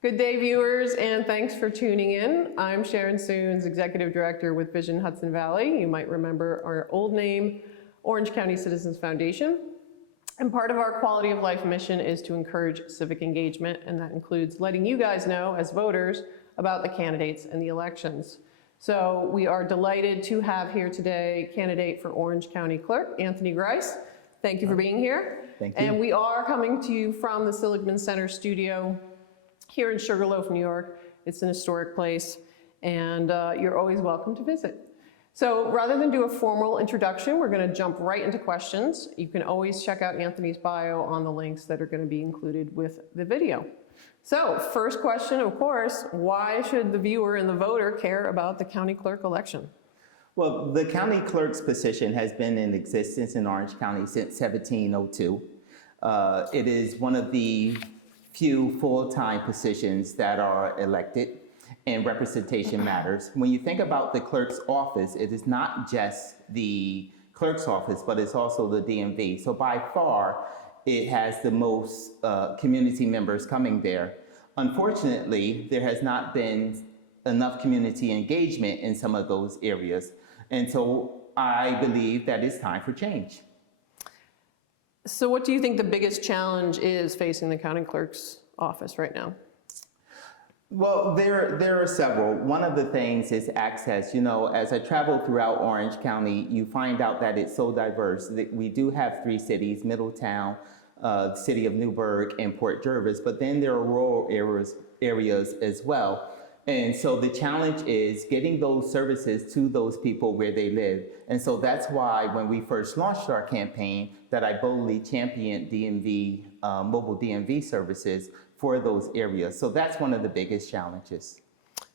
Good day, viewers, and thanks for tuning in. I'm Sharon Soons, Executive Director with Vision Hudson Valley. You might remember our old name, Orange County Citizens Foundation. And part of our quality of life mission is to encourage civic engagement, and that includes letting you guys know, as voters, about the candidates and the elections. So we are delighted to have here today candidate for Orange County Clerk, Anthony Grice. Thank you for being here. Thank you. And we are coming to you from the Seligman Center studio here in Sugarloaf, New York. It's an historic place, and you're always welcome to visit. So rather than do a formal introduction, we're going to jump right into questions. You can always check out Anthony's bio on the links that are going to be included with the video. So first question, of course, why should the viewer and the voter care about the county clerk election? Well, the county clerk's position has been in existence in Orange County since 1702. It is one of the few full-time positions that are elected, and representation matters. When you think about the clerk's office, it is not just the clerk's office, but it's also the DMV. So by far, it has the most community members coming there. Unfortunately, there has not been enough community engagement in some of those areas. And so I believe that it's time for change. So what do you think the biggest challenge is facing the county clerk's office right now? Well, there are several. One of the things is access. You know, as I travel throughout Orange County, you find out that it's so diverse. We do have three cities, Middletown, the city of Newburgh, and Port Jervis, but then there are rural areas as well. And so the challenge is getting those services to those people where they live. And so that's why when we first launched our campaign, that I boldly championed DMV, mobile DMV services for those areas. So that's one of the biggest challenges.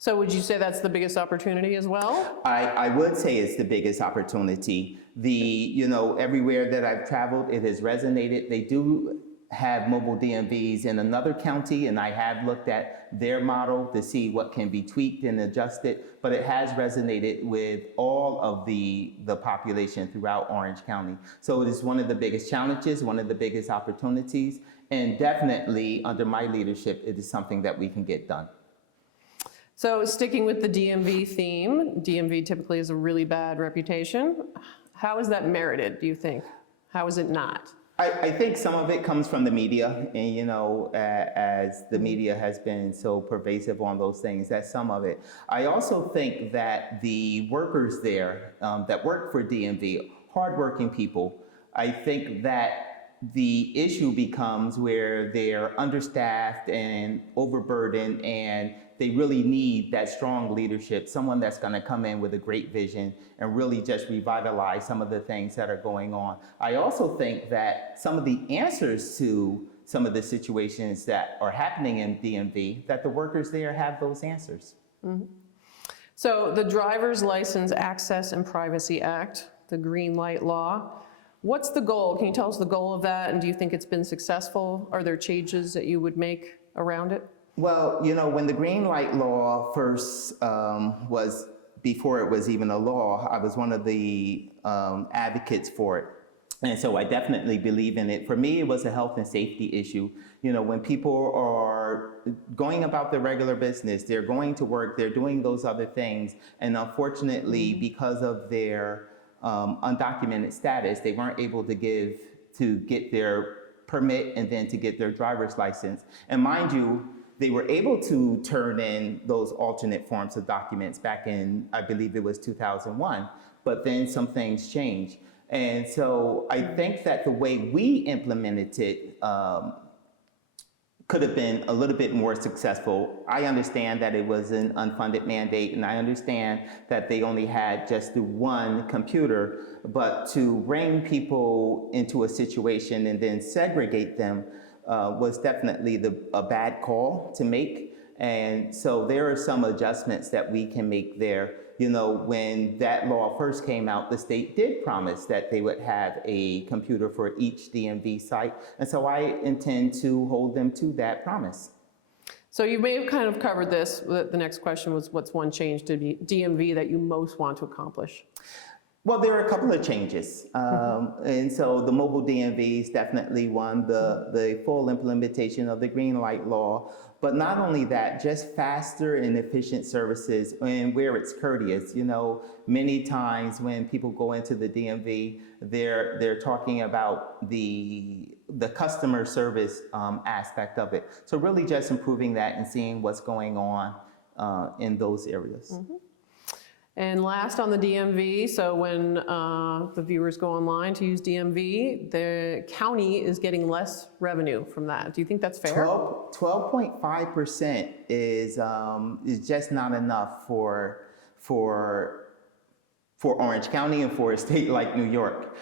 So would you say that's the biggest opportunity as well? I would say it's the biggest opportunity. Everywhere that I've traveled, it has resonated. They do have mobile DMVs in another county, and I have looked at their model to see what can be tweaked and adjusted, but it has resonated with all of the population throughout Orange County. So it is one of the biggest challenges, one of the biggest opportunities, and definitely under my leadership, it is something that we can get done. So sticking with the DMV theme, DMV typically has a really bad reputation. How is that merited, do you think? How is it not? I think some of it comes from the media, and as the media has been so pervasive on those things, that's some of it. I also think that the workers there that work for DMV, hardworking people, I think that the issue becomes where they're understaffed and overburdened, and they really need that strong leadership, someone that's going to come in with a great vision and really just revitalize some of the things that are going on. I also think that some of the answers to some of the situations that are happening in DMV, that the workers there have those answers. Mm-hmm. So the Driver's License Access and Privacy Act, the green light law, what's the goal? Can you tell us the goal of that, and do you think it's been successful? Are there changes that you would make around it? Well, when the green light law first was, before it was even a law, I was one of the advocates for it. And so I definitely believe in it. For me, it was a health and safety issue. When people are going about their regular business, they're going to work, they're doing those other things. And unfortunately, because of their undocumented status, they weren't able to get their permit and then to get their driver's license. And mind you, they were able to turn in those alternate forms of documents back in, I believe it was 2001, but then some things changed. And so I think that the way we implemented it could have been a little bit more successful. I understand that it was an unfunded mandate, and I understand that they only had just the one computer, but to bring people into a situation and then segregate them was definitely a bad call to make. And so there are some adjustments that we can make there. When that law first came out, the state did promise that they would have a computer for each DMV site. And so I intend to hold them to that promise. So you may have kind of covered this. The next question was, what's one change to DMV that you most want to accomplish? Well, there are a couple of changes. And so the mobile DMV is definitely one, the full implementation of the green light law. But not only that, just faster and efficient services and where it's courteous. You know, many times when people go into the DMV, they're talking about the customer service aspect of it. So really just improving that and seeing what's going on in those areas. And last on the DMV, so when the viewers go online to use DMV, the county is getting less revenue from that. Do you think that's fair? 12.5% is just not enough for Orange County and for a state like New York.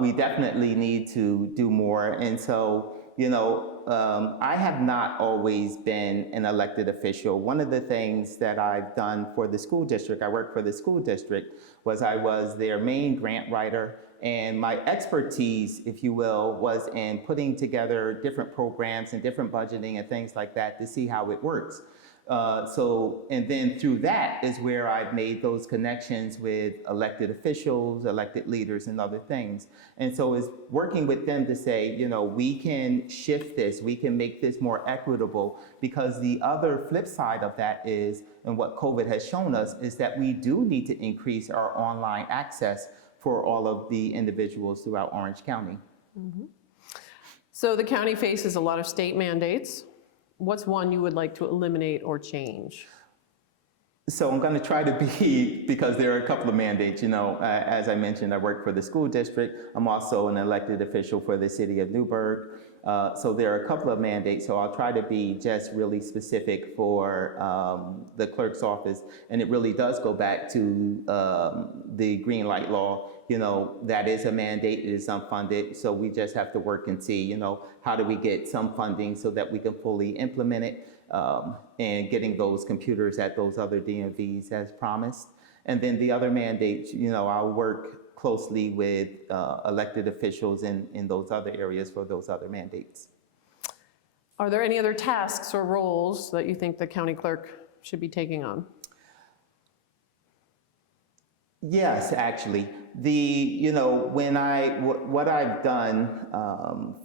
We definitely need to do more. And so, you know, I have not always been an elected official. One of the things that I've done for the school district, I worked for the school district, was I was their main grant writer. And my expertise, if you will, was in putting together different programs and different budgeting and things like that to see how it works. And then through that is where I've made those connections with elected officials, elected leaders, and other things. And so it's working with them to say, you know, we can shift this, we can make this more equitable, because the other flip side of that is, and what COVID has shown us, is that we do need to increase our online access for all of the individuals throughout Orange County. So the county faces a lot of state mandates. What's one you would like to eliminate or change? So I'm going to try to be, because there are a couple of mandates, you know, as I mentioned, I work for the school district. I'm also an elected official for the city of Newburgh. So there are a couple of mandates, so I'll try to be just really specific for the clerk's office. And it really does go back to the green light law. You know, that is a mandate, it is unfunded, so we just have to work and see, you know, how do we get some funding so that we can fully implement it, and getting those computers at those other DMVs as promised. And then the other mandates, you know, I'll work closely with elected officials in those other areas for those other mandates. Are there any other tasks or roles that you think the county clerk should be taking on? Yes, actually. You know, what I've done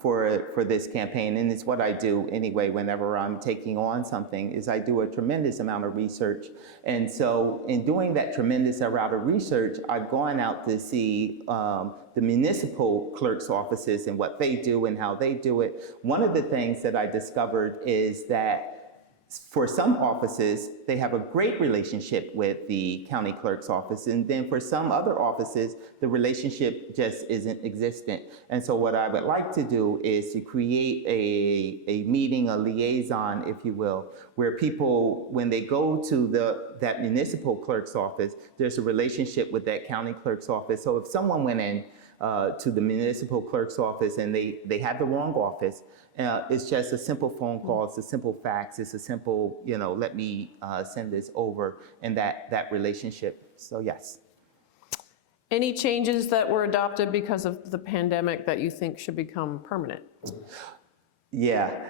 for this campaign, and it's what I do anyway whenever I'm taking on something, is I do a tremendous amount of research. And so in doing that tremendous amount of research, I've gone out to see the municipal clerk's offices and what they do and how they do it. One of the things that I discovered is that for some offices, they have a great relationship with the county clerk's office, and then for some other offices, the relationship just isn't existent. And so what I would like to do is to create a meeting, a liaison, if you will, where people, when they go to that municipal clerk's office, there's a relationship with that county clerk's office. So if someone went in to the municipal clerk's office and they had the wrong office, it's just a simple phone call, it's a simple fax, it's a simple, you know, let me send this over, and that relationship. So yes. Any changes that were adopted because of the pandemic that you think should become permanent? Yeah,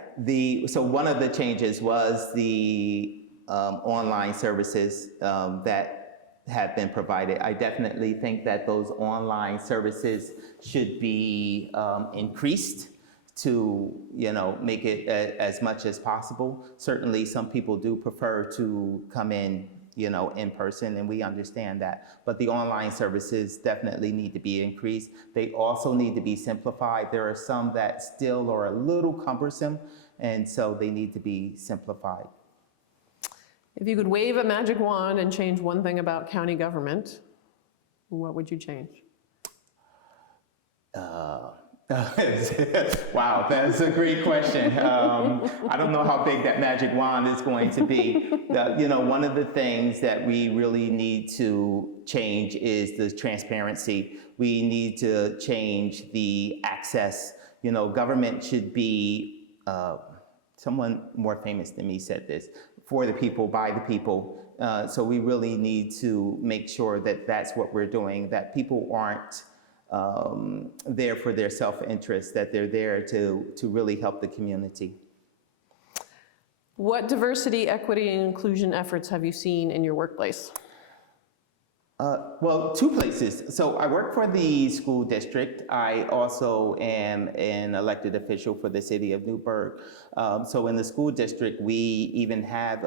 so one of the changes was the online services that have been provided. I definitely think that those online services should be increased to, you know, make it as much as possible. Certainly some people do prefer to come in, you know, in person, and we understand that. But the online services definitely need to be increased. They also need to be simplified. There are some that still are a little cumbersome, and so they need to be simplified. If you could wave a magic wand and change one thing about county government, what would you change? Wow, that's a great question. I don't know how big that magic wand is going to be. You know, one of the things that we really need to change is the transparency. We need to change the access. You know, government should be, someone more famous than me said this, for the people, by the people. So we really need to make sure that that's what we're doing, that people aren't there for their self-interest, that they're there to really help the community. What diversity, equity, and inclusion efforts have you seen in your workplace? Well, two places. So I work for the school district. I also am an elected official for the city of Newburgh. So in the school district, we even have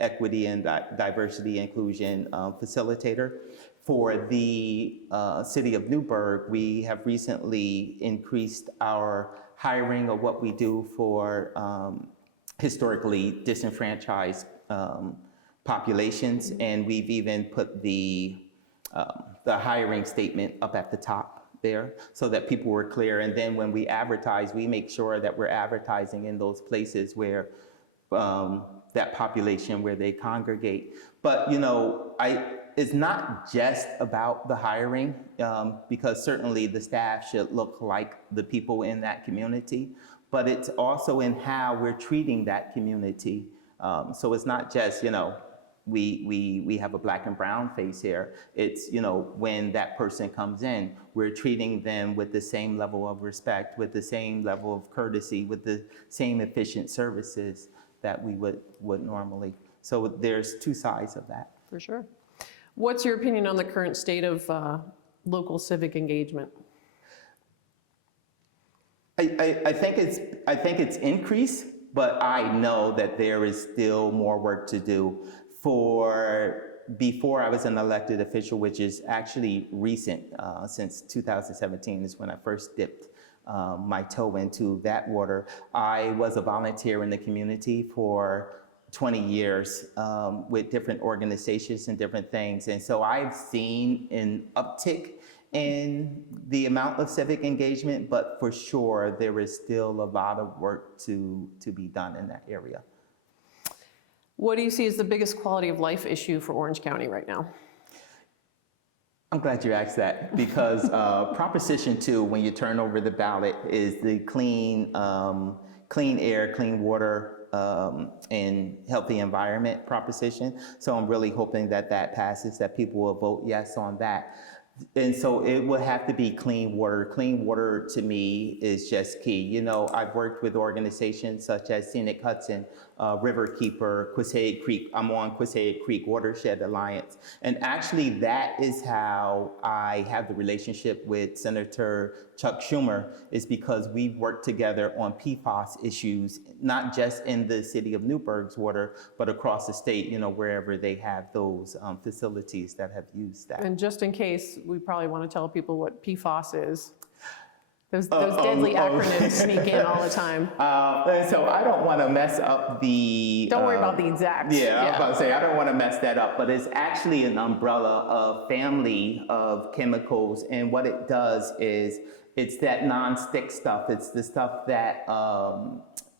equity and diversity inclusion facilitator. For the city of Newburgh, we have recently increased our hiring of what we do for historically disenfranchised populations, and we've even put the hiring statement up at the top there so that people were clear. And then when we advertise, we make sure that we're advertising in those places where that population where they congregate. But it's not just about the hiring, because certainly the staff should look like the people in that community, but it's also in how we're treating that community. So it's not just, we have a black and brown face here. It's, when that person comes in, we're treating them with the same level of respect, with the same level of courtesy, with the same efficient services that we would normally. So there's two sides of that. For sure. What's your opinion on the current state of local civic engagement? I think it's increased, but I know that there is still more work to do. Before I was an elected official, which is actually recent, since 2017 is when I first dipped my toe into that water. I was a volunteer in the community for 20 years with different organizations and different things. And so I've seen an uptick in the amount of civic engagement, but for sure there is still a lot of work to be done in that area. What do you see as the biggest quality of life issue for Orange County right now? I'm glad you asked that, because Proposition 2, when you turn over the ballot, is the clean air, clean water, and healthy environment proposition. So I'm really hoping that passes, that people will vote yes on that. And so it would have to be clean water. Clean water to me is just key. I've worked with organizations such as Scenic Hudson, Riverkeeper, Quisqueya Creek. I'm on Quisqueya Creek Watershed Alliance. And actually that is how I have the relationship with Senator Chuck Schumer, is because we've worked together on PFAS issues, not just in the city of Newburgh's water, but across the state, wherever they have those facilities that have used that. And just in case, we probably want to tell people what PFAS is. Those deadly acronyms sneak in all the time. So I don't want to mess up the... Don't worry about the exacts. Yeah, I was about to say, I don't want to mess that up, but it's actually an umbrella of family of chemicals. And what it does is, it's that non-stick stuff. It's the stuff that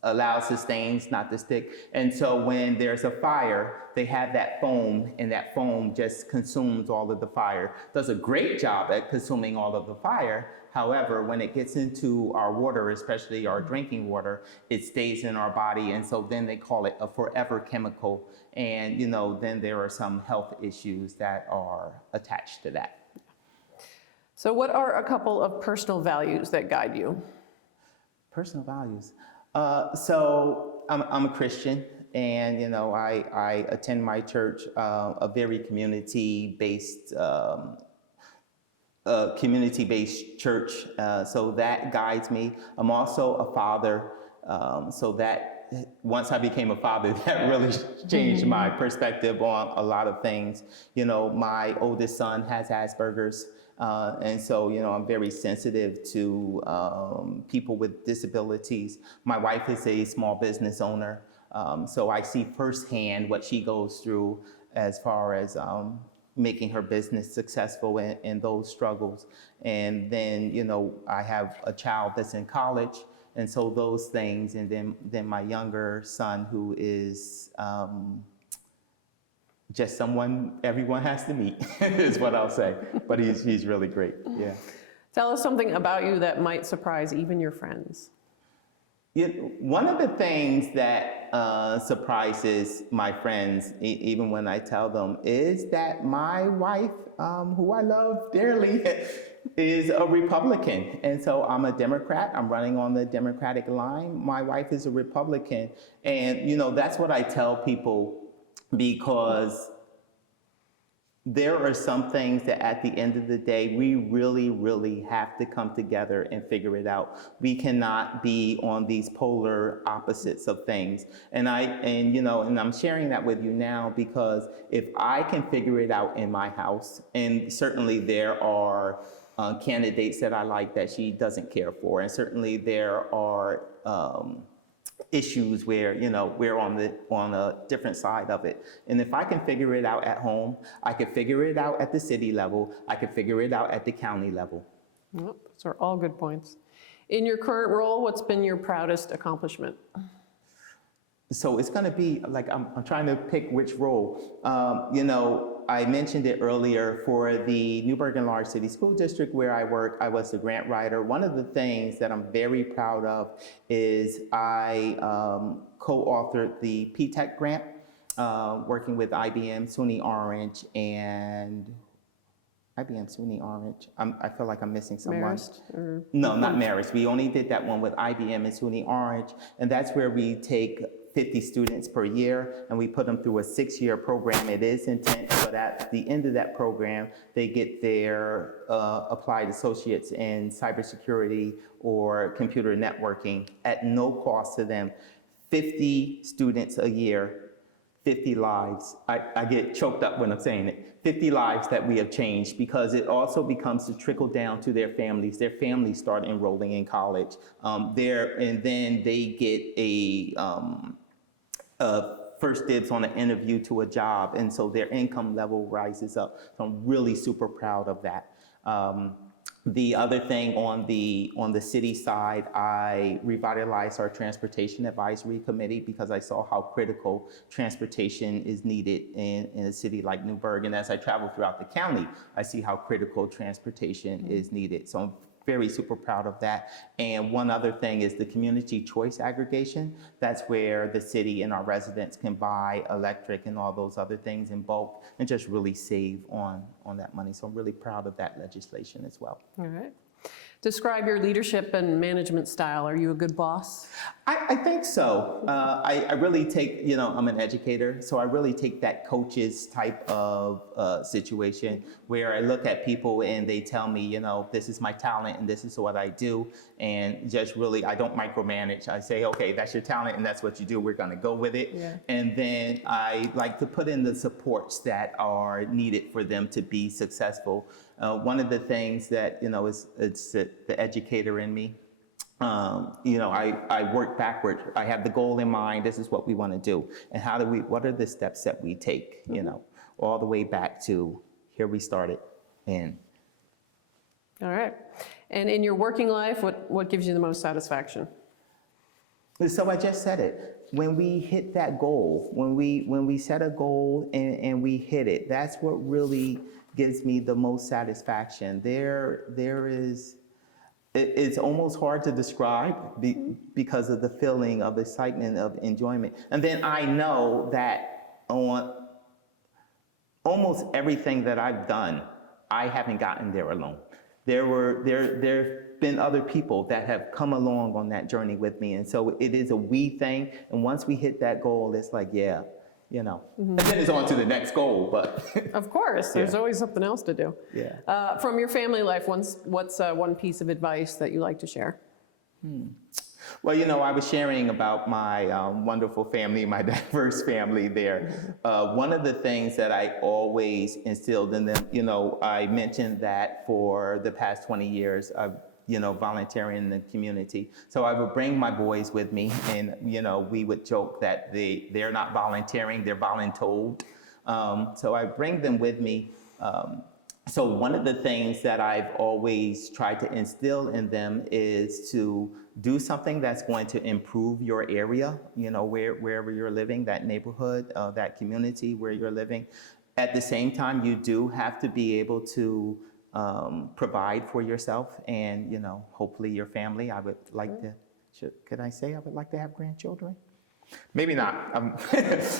allows the stains not to stick. And so when there's a fire, they have that foam, and that foam just consumes all of the fire. Does a great job at consuming all of the fire. However, when it gets into our water, especially our drinking water, it stays in our body. And so then they call it a forever chemical. And, then there are some health issues that are attached to that. So what are a couple of personal values that guide you? Personal values. So I'm a Christian, and I attend my church, a very community-based church. So that guides me. I'm also a father, so that once I became a father, that really changed my perspective on a lot of things. My oldest son has Asperger's. And so, I'm very sensitive to people with disabilities. My wife is a small business owner, so I see firsthand what she goes through as far as making her business successful in those struggles. And then, I have a child that's in college, and so those things, and then my younger son, who is just someone everyone has to meet, is what I'll say. But he's really great, yeah. Tell us something about you that might surprise even your friends. One of the things that surprises my friends, even when I tell them, is that my wife, who I love dearly, is a Republican. And so I'm a Democrat. I'm running on the Democratic line. My wife is a Republican. And, that's what I tell people, because there are some things that at the end of the day, we really, really have to come together and figure it out. We cannot be on these polar opposites of things. And I'm sharing that with you now because if I can figure it out in my house, and certainly there are candidates that I like that she doesn't care for, and certainly there are issues where we're on a different side of it. And if I can figure it out at home, I can figure it out at the city level, I can figure it out at the county level. Yep, those are all good points. In your current role, what's been your proudest accomplishment? So it's going to be like, I'm trying to pick which role. I mentioned it earlier for the Newburgh and Large City School District where I work, I was the grant writer. One of the things that I'm very proud of is I co-authored the PTech grant, working with IBM, SUNY Orange, and IBM, SUNY Orange. I feel like I'm missing someone. Marist? Or No, not Marist. We only did that one with IBM and SUNY Orange, and that's where we take 50 students per year, and we put them through a 6-year program. It is intense, but at the end of that program, they get their applied associates in cybersecurity or computer networking at no cost to them. 50 students a year, 50 lives. I get choked up when I'm saying it. 50 lives that we have changed, because it also becomes to trickle down to their families. Their families start enrolling in college. And then they get a first dibs on an interview to a job, and so their income level rises up. So I'm really super proud of that. The other thing on the city side, I revitalized our Transportation Advisory Committee because I saw how critical transportation is needed in a city like Newburgh. And as I travel throughout the county, I see how critical transportation is needed. So I'm very super proud of that. And one other thing is the community choice aggregation. That's where the city and our residents can buy electric and all those other things in bulk and just really save on that money. So I'm really proud of that legislation as well. All right. Describe your leadership and management style. Are you a good boss? I think so. I really take, I'm an educator, so I really take that coach's type of situation where I look at people and they tell me, this is my talent and this is what I do. And just really, I don't micromanage. I say, okay, that's your talent and that's what you do. We're going to go with it. Yeah. And then I like to put in the supports that are needed for them to be successful. One of the things that, it's the educator in me. I work backward. I have the goal in mind. This is what we want to do. And what are the steps that we take, all the way back to here we started. And all right. And in your working life, what gives you the most satisfaction? So I just said it. When we hit that goal, when we set a goal and we hit it, that's what really gives me the most satisfaction. It's almost hard to describe because of the feeling of excitement, of enjoyment. And then I know that on almost everything that I've done, I haven't gotten there alone. There've been other people that have come along on that journey with me. And so it is a we thing. And once we hit that goal, it's like, yeah. And then it's on to the next goal, but. Of course, there's always something else to do. Yeah. From your family life, what's one piece of advice that you like to share? Well, I was sharing about my wonderful family, my diverse family there. One of the things that I always instilled in them, I mentioned that for the past 20 years, I've volunteering in the community. So I would bring my boys with me and, we would joke that they're not volunteering, they're voluntold. So I bring them with me. So one of the things that I've always tried to instill in them is to do something that's going to improve your area, wherever you're living, that neighborhood, that community where you're living. At the same time, you do have to be able to provide for yourself and, hopefully your family. I would like to, could I say I would like to have grandchildren? Maybe not.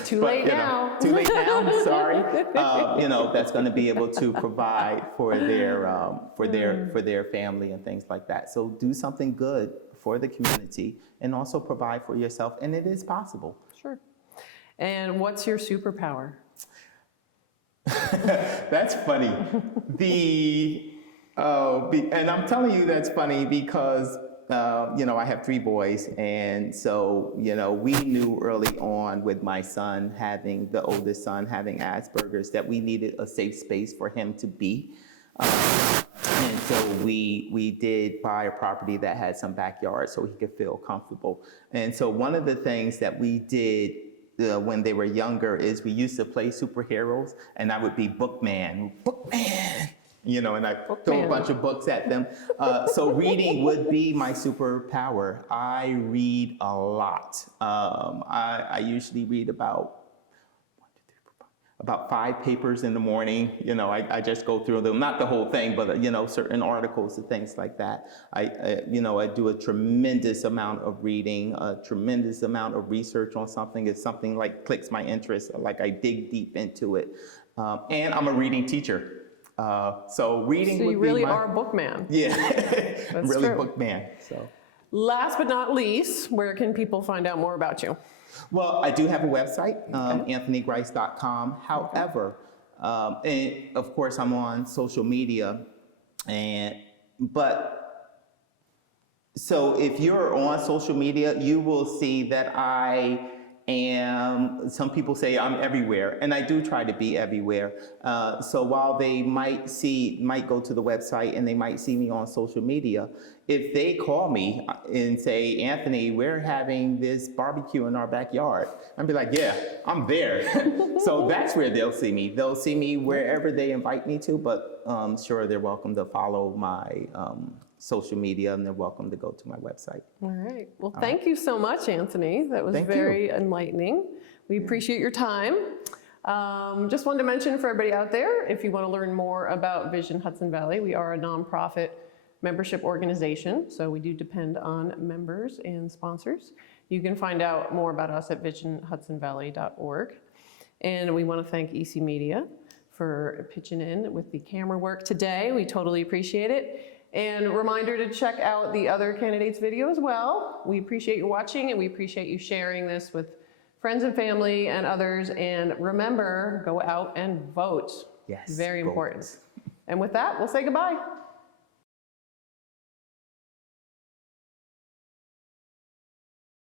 Too late now. Too late now, sorry. That's going to be able to provide for their family and things like that. So do something good for the community and also provide for yourself, and it is possible. Sure. And what's your superpower? That's funny. And I'm telling you that's funny because, I have 3 boys. And so, we knew early on with my son the oldest son having Asperger's, that we needed a safe space for him to be. And so we did buy a property that had some backyard so he could feel comfortable. And so one of the things that we did when they were younger is we used to play superheroes, and I would be Bookman, and I throw a bunch of books at them. So reading would be my superpower. I read a lot. I usually read about 5 papers in the morning. I just go through them, not the whole thing, but certain articles and things like that. I do a tremendous amount of reading, a tremendous amount of research on something. If something like clicks my interest, like I dig deep into it. And I'm a reading teacher. So reading So would you really be are a bookman. Yeah, That's really true. bookman. So. Last but not least, where can people find out more about you? Well, I do have a website, anthonygrice.com. However, and of course, I'm on social media, so if you're on social media, you will see that some people say I'm everywhere, and I do try to be everywhere. So while they might go to the website and they might see me on social media, if they call me and say, Anthony, we're having this barbecue in our backyard, I'd be like, yeah, I'm there. So that's where they'll see me. They'll see me wherever they invite me to, but sure, they're welcome to follow my social media, and they're welcome to go to my website. All right. Well, thank you so much, Anthony. That was very enlightening. We appreciate your time. Just wanted to mention for everybody out there, if you want to learn more about Vision Hudson Valley, we are a nonprofit membership organization, so we do depend on members and sponsors. You can find out more about us at visionhudsonvalley.org. And we want to thank EC Media for pitching in with the camera work today. We totally appreciate it. And a reminder to check out the other candidates' video as well. We appreciate you watching, and we appreciate you sharing this with friends and family and others. And remember, go out and vote. Yes. Very vote. important. And with that, we'll say goodbye.